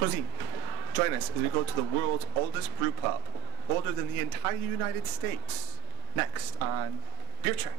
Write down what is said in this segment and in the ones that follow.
Proceed. Join us as we go to the world's oldest brew pub, older than the entire United States. Next on Beer Trek.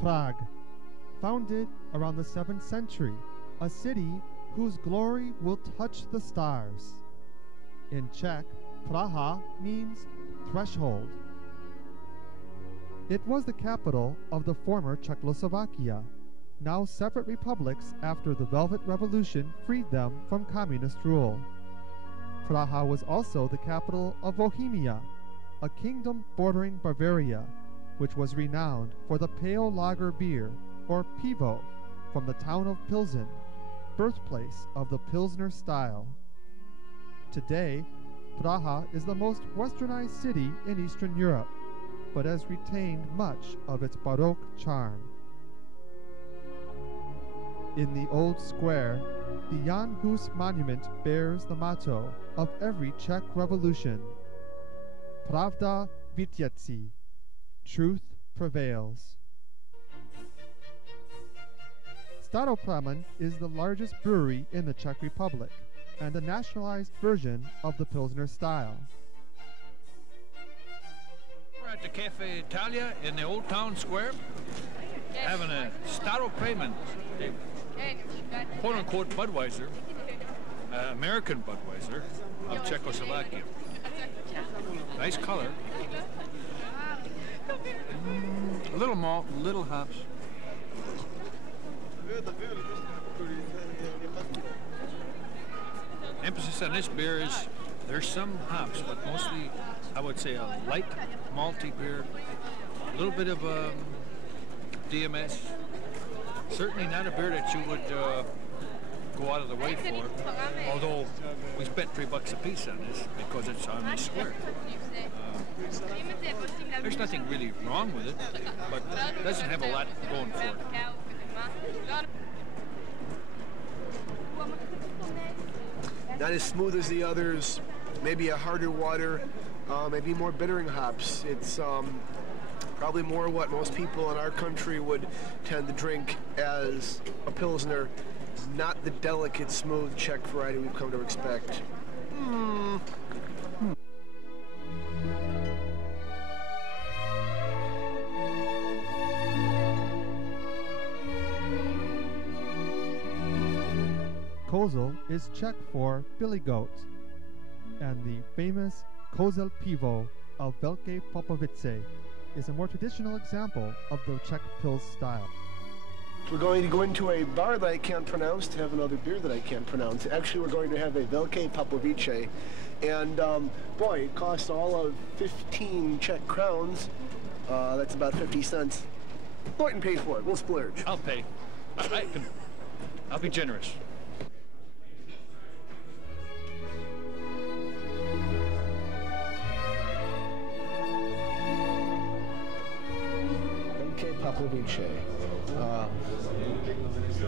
Prague, founded around the 7th century, a city whose glory will touch the stars. In Czech, Praha means threshold. It was the capital of the former Czechoslovakia, now separate republics after the Velvet Revolution freed them from communist rule. Praha was also the capital of Bohemia, a kingdom bordering Bavaria, which was renowned for the pale lager beer, or pivo, from the town of Pilsen, birthplace of the Pilsner style. Today, Praha is the most westernized city in Eastern Europe, but has retained much of its Baroque charm. In the old square, the Jan Hus monument bears the motto of every Czech revolution, Pravda vítězí. Truth prevails. Staropramen is the largest brewery in the Czech Republic and a nationalized version of the Pilsner style. We're at the Cafe Italia in the Old Town Square, having a Staropramen, quote-unquote Budweiser, American Budweiser of Czechoslovakia. Nice color. A little malt, little hops. Emphasis on this beer is there's some hops, but mostly I would say a light malty beer. A little bit of DMS. Certainly not a beer that you would go out of the way for. Although we spent $3 a piece on this because it's on the square. There's nothing really wrong with it, but it doesn't have a lot going for it. Not as smooth as the others, maybe a harder water, maybe more bittering hops. It's probably more what most people in our country would tend to drink as a Pilsner, not the delicate, smooth Czech variety we've come to expect. Kozel is Czech for billy goat, and the famous Kozel pivo of Velké Popovice is a more traditional example of the Czech Pils style. We're going to go into a bar that I can't pronounce to have another beer that I can't pronounce. Actually, we're going to have a Velké Popovice, and boy, it costs all of 15 Czech crowns. That's about 50 cents. Thornton pays for it. We'll splurge. I'll pay. I'll be generous. Popovice,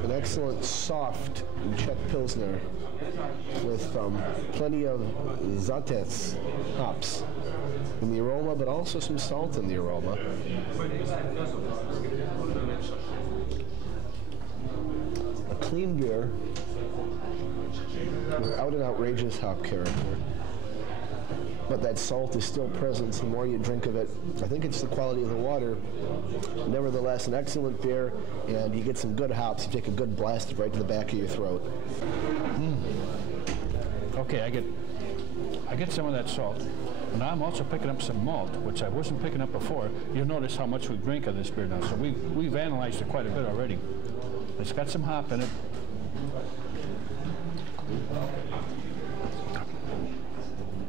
an excellent soft Czech Pilsner with plenty of Zatec hops in the aroma, but also some salt in the aroma. A clean beer without an outrageous hop character. but that salt is still present the more you drink of it. I think it's the quality of the water. Nevertheless, an excellent beer, and you get some good hops. You take a good blast right to the back of your throat. Okay, I get some of that salt. Now I'm also picking up some malt, which I wasn't picking up before. You'll notice how much we drink of this beer now. So we've analyzed it quite a bit already. It's got some hop in it.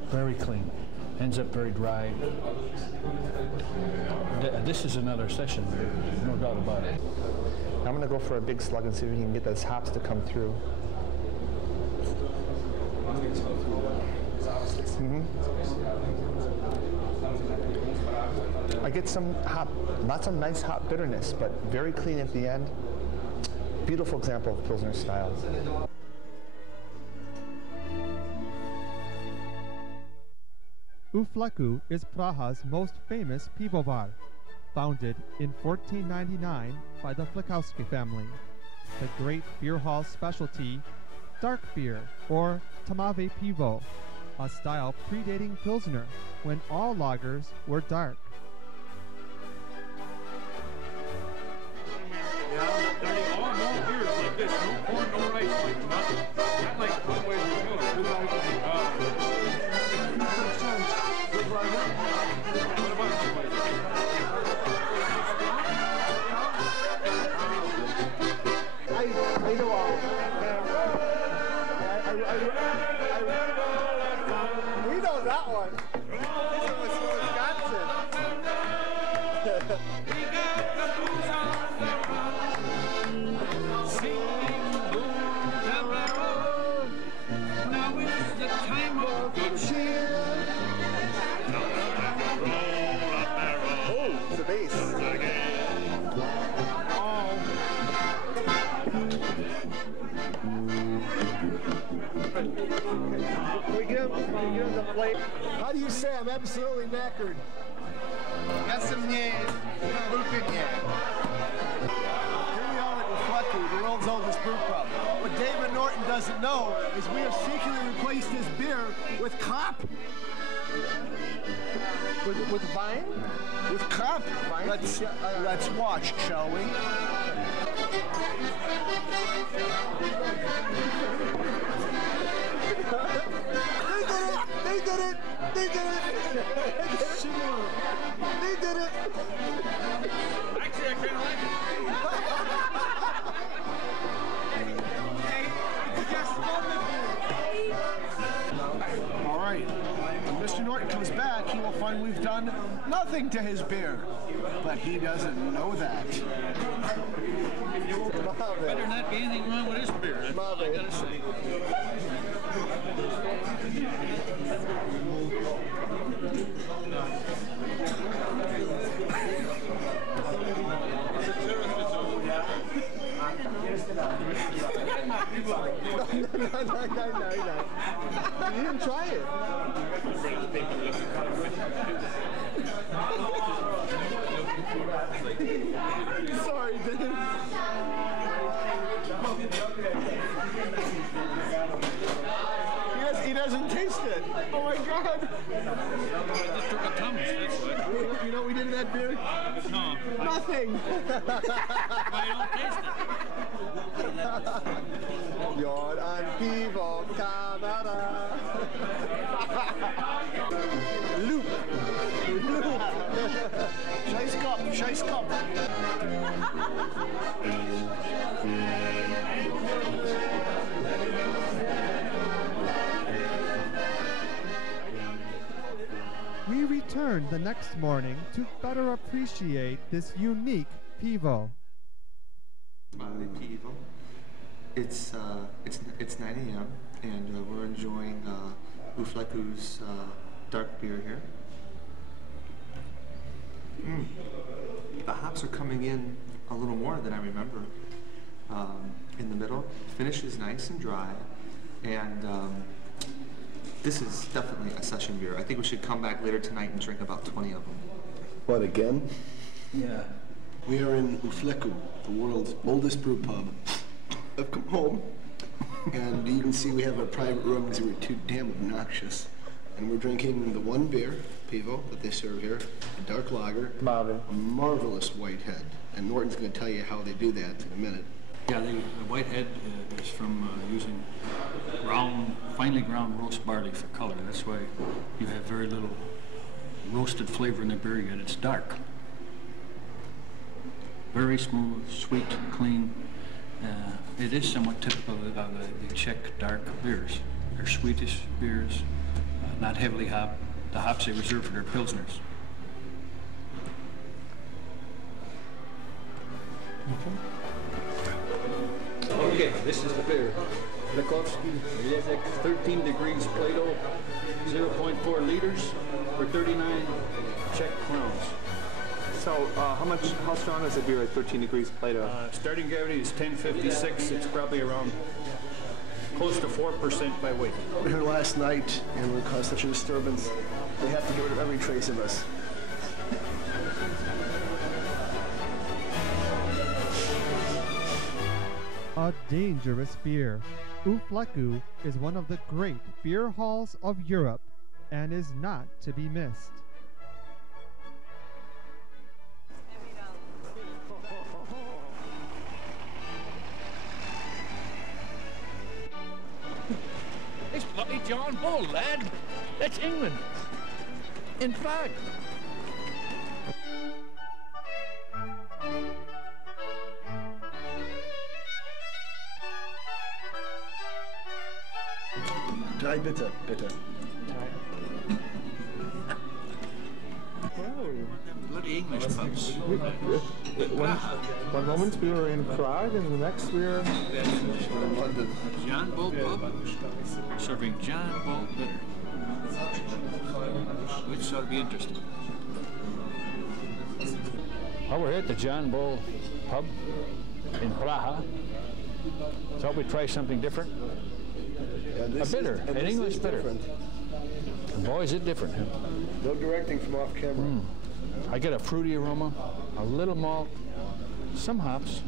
Very clean. Ends up very dry. This is another session beer, no doubt about it. I'm going to go for a big slug and see if we can get those hops to come through. I get some hop, not some nice hop bitterness, but very clean at the end. Beautiful example of Pilsner style. Fleku is Praha's most famous pivovar, founded in 1499 by the Flekowski family. The great beer hall specialty, dark beer, or Tmave pivo, a style predating Pilsner, when all lagers were dark. We know that one. This is Wisconsin. Now is the time of good cheer. Oh, it's a bass. Can we get him the plate? How do you say I'm absolutely knackered? Ja sam nie vulpinje. Here we are at Fleku, the world's oldest brew pub. What David Norton doesn't know is we have secretly replaced his beer with Kop. With vine? With Kop. Let's watch, shall we? They did it! They did it! They did it! Actually, I kind of like it. All right. When Mr. Norton comes back, he will find we've done nothing to his beer. But he doesn't know that. Better not be anything wrong with this beer. That's all I gotta say. No. You didn't try it. Sorry, dude. He doesn't taste it. Oh my God. I just took a Thomas, that's what. You know what we did in that beer? No. Nothing. I don't taste it. You're on pivo, camera. Loop. Scheiß Kopf. We returned the next morning to better appreciate this unique pivo. Smiley Pivo. It's 9 a.m. and we're enjoying Fleku's dark beer here. The hops are coming in a little more than I remember. In the middle, finish is nice and dry, and this is definitely a session beer. I think we should come back later tonight and drink about 20 of them. What, again? Yeah. We are in Fleku, the world's oldest brew pub. I've come home, and you can see we have a private room because we were too damn obnoxious. And we're drinking the one beer, Pivo, that they serve here, a dark lager, a marvelous white head. And Norton's going to tell you how they do that in a minute. Yeah, the white head is from using finely ground roast barley for color. That's why you have very little roasted flavor in the beer, yet it's dark. Very smooth, sweet, clean. It is somewhat typical of the Czech dark beers. They're Swedish beers, not heavily hopped. The hops they reserve for their pilsners. Okay, this is the beer. Lekovsky Lezek 13 degrees Plato, 0.4 liters for 39 Czech crowns. So, how strong is the beer at 13 degrees Plato? Starting gravity is 1056. It's probably around close to 4% by weight. We were here last night and we caused such a disturbance. They have to get rid of every trace of us. A dangerous beer. Fleku is one of the great beer halls of Europe and is not to be missed. It's bloody John Bull, lad. That's England. In Prague. Drei bitte, bitte. Bloody English pubs. One moment we were in Prague, and the next we were In London. John Bull Pub, serving John Bull bitter, which ought to be interesting. Well, we're here at the John Bull Pub in Prague. Thought we'd try something different. And A bitter, an English bitter. Different. Boy, is it different. No directing from off camera. I get a fruity aroma, a little malt, some hops.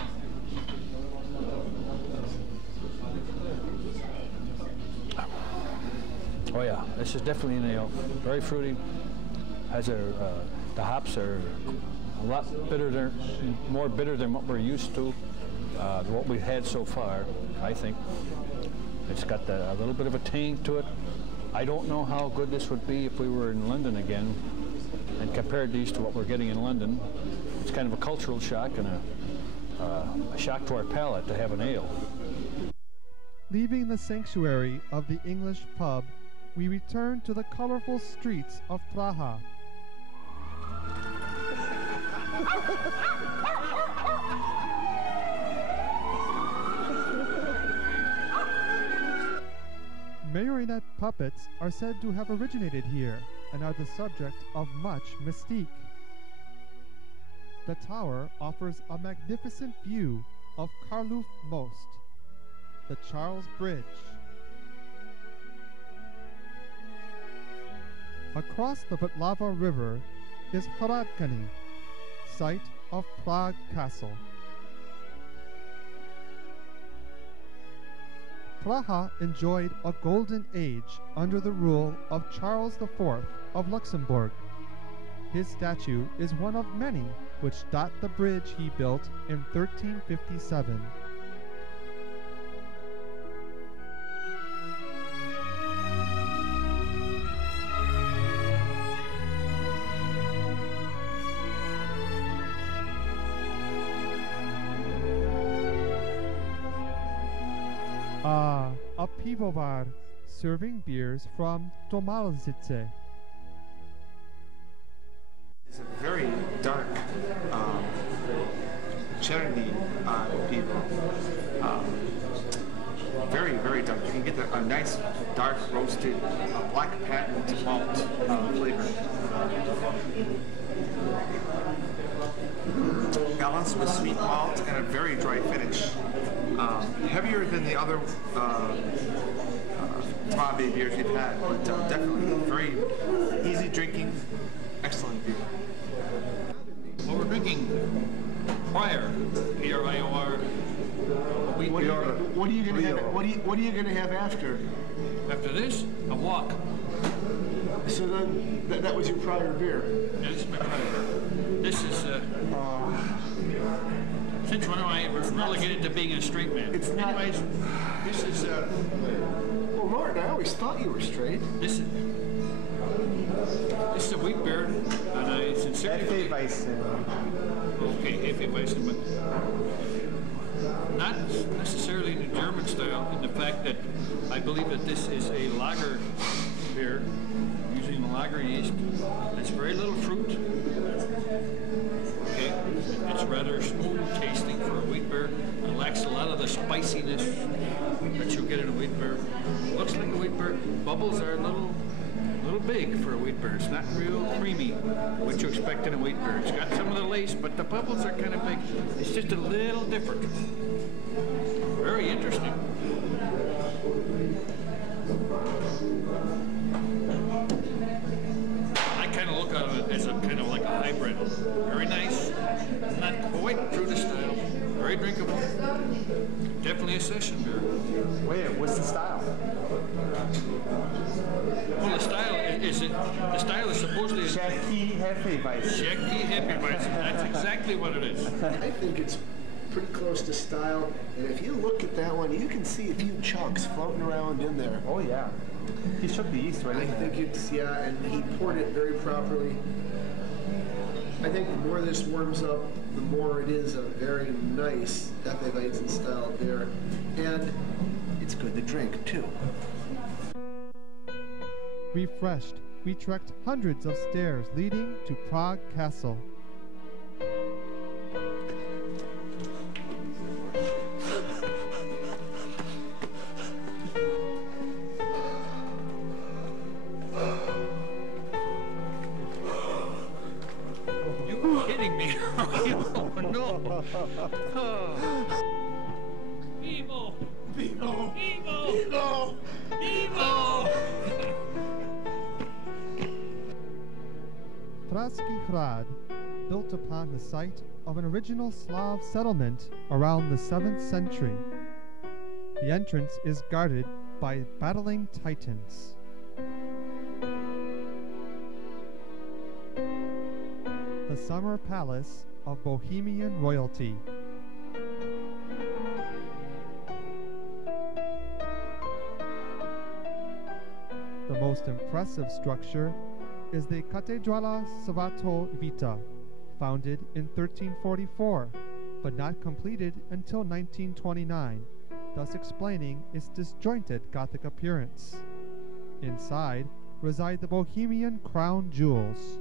Oh yeah, this is definitely an ale. Very fruity. Has the hops are a lot bitter, more bitter than what we're used to, what we've had so far, I think. It's got a little bit of a tang to it. I don't know how good this would be if we were in London again and compared these to what we're getting in London. It's kind of a cultural shock and a shock to our palate to have an ale. Leaving the sanctuary of the English pub, we return to the colorful streets of Prague. Marionette puppets are said to have originated here and are the subject of much mystique. The tower offers a magnificent view of Karlov Most, the Charles Bridge. Across the Vltava River is Hradčany, site of Prague Castle. Prague enjoyed a golden age under the rule of Charles IV of Luxembourg. His statue is one of many which dot the bridge he built in 1357. A pivovar, serving beers from Tomalzice. It's a very dark cherry pivo. Very, very dark. You can get a nice dark roasted black patent malt flavor. Balanced with sweet malt and a very dry finish. Heavier than the other Prague beers we've had, but definitely very easy drinking, excellent beer. Well, we're drinking Prior, P-R-I-O-R. What are you going to have? What are you going to have after? After this, a walk. So then that was your prior beer. Yeah, this is my prior beer. This is, since when am I relegated to being a straight man? It's not. Anyways, this is, Well, Martin, I always thought you were straight. this is a wheat beer, and I sincerely believe... Okay, Hefeweizen, but not necessarily in the German style, in the fact that I believe that this is a lager beer using lager yeast. There's very little fruit. Okay, it's rather smooth tasting for a wheat beer. It lacks a lot of the spiciness that you get in a wheat beer. Looks like a wheat beer. Bubbles are a little big for a wheat beer. It's not real creamy, what you expect in a wheat beer. It's got some of the lace, but the bubbles are kind of big. It's just a little different. Very interesting. I kind of look at it as a kind of like a hybrid. Very nice, not quite true to style. Very drinkable. Definitely a session beer. Wait, what's the style? Well, the style is supposedly Tschecky Hefeweizen. Tschecky Hefeweizen. That's exactly what it is. I think it's pretty close to style, and if you look at that one, you can see a few chunks floating around in there. Oh yeah. He shook the yeast right I in there. think it's, yeah, and he poured it very properly. I think the more this warms up, the more it is a very nice Hefeweizen style beer, and it's good to drink too. Refreshed, we trekked hundreds of stairs leading to Prague Castle. You're kidding me. Oh, no. Oh. Evil. Evil. Evil. Evil. Evil. Pražský hrad, built upon the site of an original Slav settlement around the 7th century. The entrance is guarded by battling titans. The summer palace of Bohemian royalty. The most impressive structure is the Catedrala Svato Vita, founded in 1344, but not completed until 1929, thus explaining its disjointed Gothic appearance. Inside reside the Bohemian crown jewels.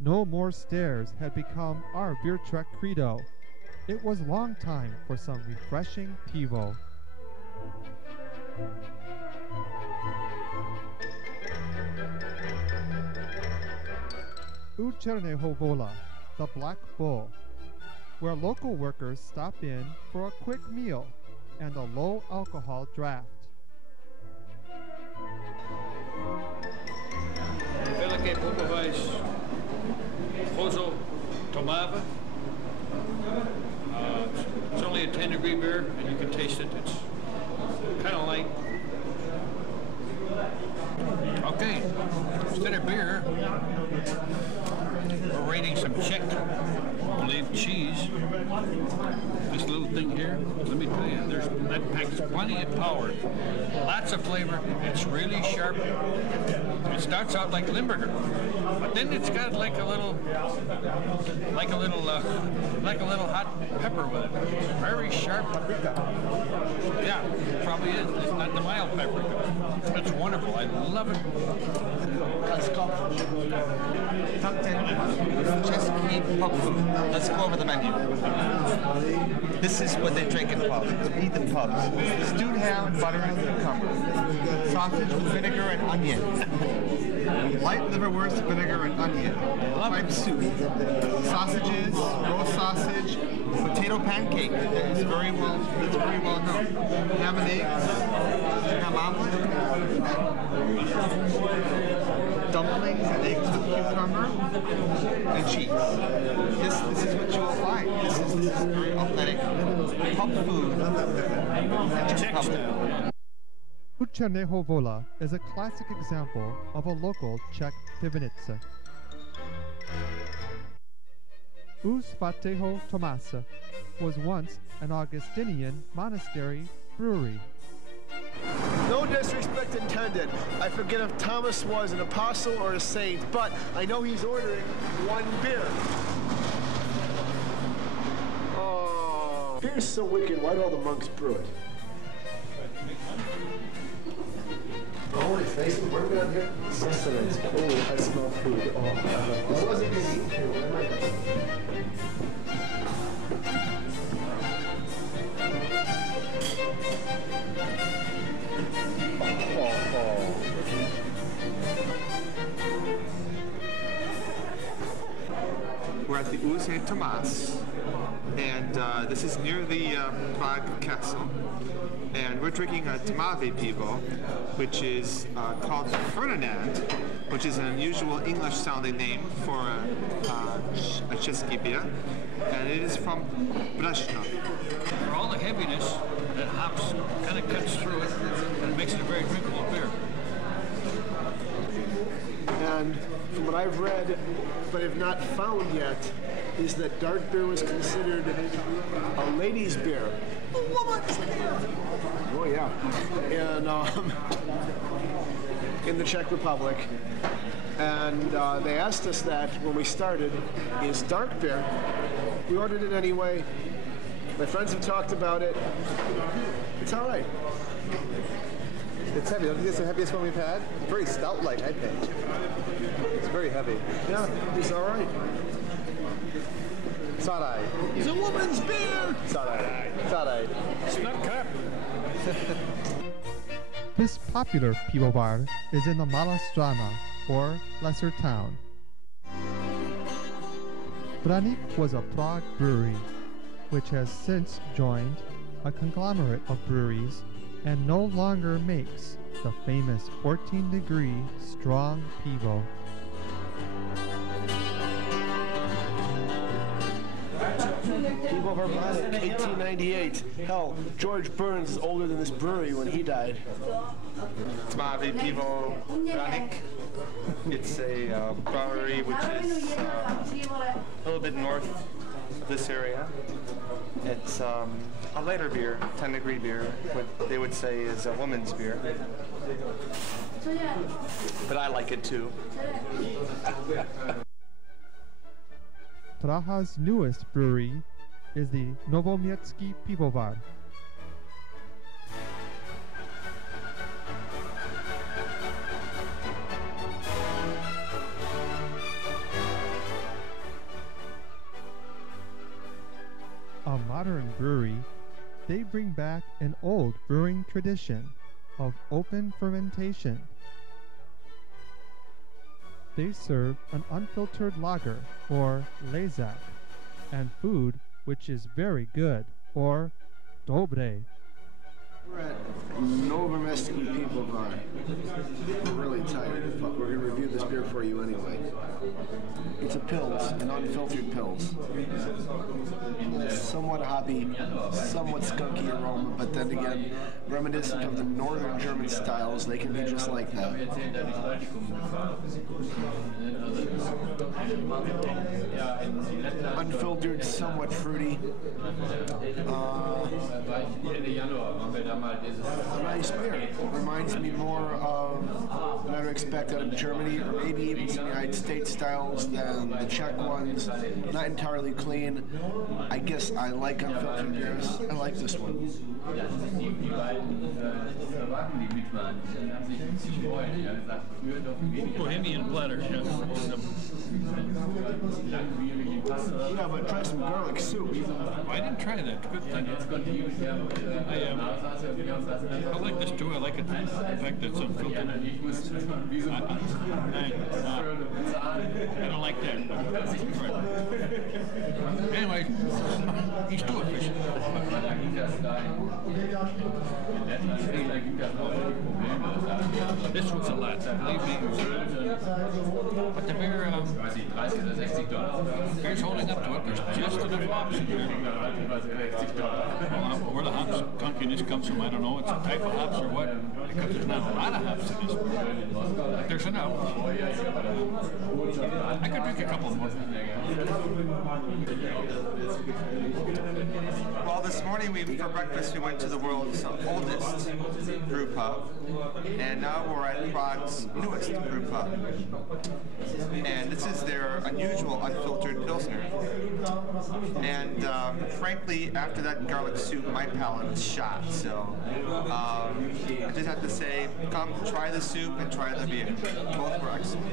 No more stairs had become our beer trek credo. It was long time for some refreshing pivo. U Cherneho Vola, the Black Bull, where local workers stop in for a quick meal and a low alcohol draft. Velike Popovice Pozo Tomava. It's only a 10-degree beer, and you can taste it. It's kind of light. Okay, instead of beer, we're rating some Czech, I believe, cheese. This little thing here, let me tell you, that packs plenty of power. Lots of flavor. It's really sharp. It starts out like Limburger, but then it's got like a little hot pepper with it. Very sharp. Yeah, it probably is. It's not the mild pepper. It's wonderful. I love it. Just keep pub. Let's go over the menu. This is what they drink in pubs. Eat in pubs. Stewed ham, butter, and cucumber. Sausage with vinegar and onion. Light liverwurst, vinegar, and onion. Pipe soup. Sausages, roast sausage, potato potato pancake. It's very well known. Ham and eggs, ham omelet, dumplings and eggs with cucumber and cheese. This is what you will find. This is very authentic pub food. Czech style. Uczeneho Wola is a classic example of a local Czech piwnica. U Svatého Tomasa was once an Augustinian monastery brewery. No disrespect intended. I forget if Thomas was an apostle or a saint, but I know he's ordering one beer. Oh, beer's so wicked. Why do all the monks brew it? Oh, it's nice and warm down here. Sustenance. Oh, I smell food. Oh, I love this. I wasn't going to eat here. What am I doing? We're at the U St. Thomas, and this is near the Prague Castle. And we're drinking a Tmavy pivo, which is called Ferdinand, which is an unusual English-sounding name for a český beer, and it is from Brezno. For all the heaviness, that hops kind of cuts through it, and it makes it a very drinkable beer. And from what I've read, but have not found yet, is that dark beer was considered a ladies' beer. A woman's beer! Oh yeah. And in the Czech Republic. And they asked us that when we started, is dark beer. We ordered it anyway. My friends have talked about it. It's all right. It's heavy. Don't you think it's the heaviest one we've had? Very stout-like, I think. It's very heavy. Yeah, it's all right. Sarai. It's a woman's beer! Sarai. Sarai. Snug cap. This popular pivovar is in the Mala Strana, or lesser town. Branik was a Prague brewery, which has since joined a conglomerate of breweries and no longer makes the famous 14-degree strong pivo. Pivo Vermont, 1898. Hell, George Burns is older than this brewery when he died. Tmavy pivo Branik. It's a brewery which is a little bit north of this area. It's a lighter beer, 10-degree beer, what they would say is a woman's beer. But I like it too. Praha's newest brewery is the Novoměstský pivovar. A modern brewery, they bring back an old brewing tradition of open fermentation. They serve an unfiltered lager, or lezak, and food which is very good, or dobre. We're at Novoměstský pivovar. I'm really tired, but we're going to review this beer for you anyway. It's a Pils, an unfiltered Pils. Somewhat hoppy, somewhat skunky aroma, but then again, reminiscent of the northern German styles, they can be just like that. Unfiltered, somewhat fruity. A nice beer. Reminds me more of what I would expect out of Germany, or maybe even some United States styles than the Czech ones. Not entirely clean. I guess I like unfiltered beers. I like this one. Bohemian platter, yes. Yeah, but try some garlic soup. I didn't try that. Good thing. I like this too. I like it. The fact that it's unfiltered. I don't like that. Anyway, he's doing it. was a lot, believe me. But the beer, beer's holding up to it. There's just enough hops in there. Where the hops gunkiness comes from, I don't know. It's a type of hops or what, because there's not a lot of hops in this beer. But there's enough. I could drink a couple more. Well, this morning for breakfast we went to the world's oldest brew pub, and now we're at Prague's newest brew pub. And this is their unusual unfiltered Pilsner. And frankly, after that garlic soup, my palate was shot. So I just have to say, come try the soup and try the beer. Both were excellent.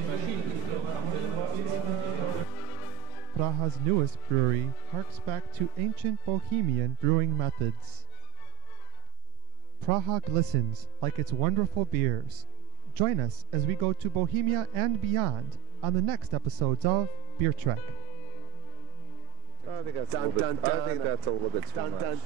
Praha's newest brewery harks back to ancient Bohemian brewing methods. Praha glistens like its wonderful beers. Join us as we go to Bohemia and beyond on the next episodes of Beer Trek. I think that's a little bit too much.